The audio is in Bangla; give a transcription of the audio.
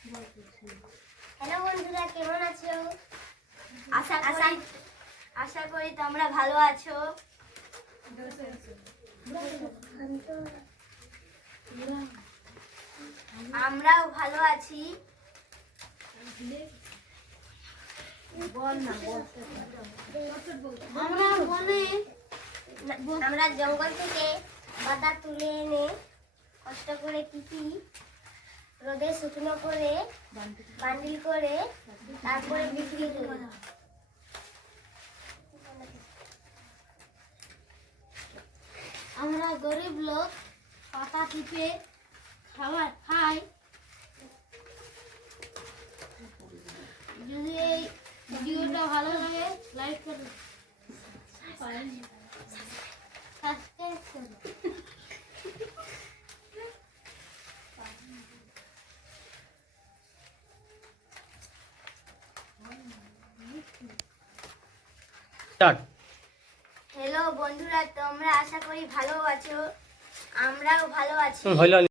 হ্যালো বন্ধুরা, কেমন আছো? আশা করি তোমরা ভালো আছো। আমরাও ভালো আছি। আমরা জঙ্গল থেকে পাতা তুলে এনে কষ্ট করে কিপি রোদে শুকনো করে বান্ডিল করে তারপরে বিক্রি করি। আমরা গরিব লোক পাতা টিপে খাবার খাই। যদি এই ভিডিওটা ভালো লাগে লাইক করুন, সাবস্ক্রাইব করুন। হ্যালো বন্ধুরা, তোমরা আশা করি ভালো আছো। আমরাও ভালো আছি।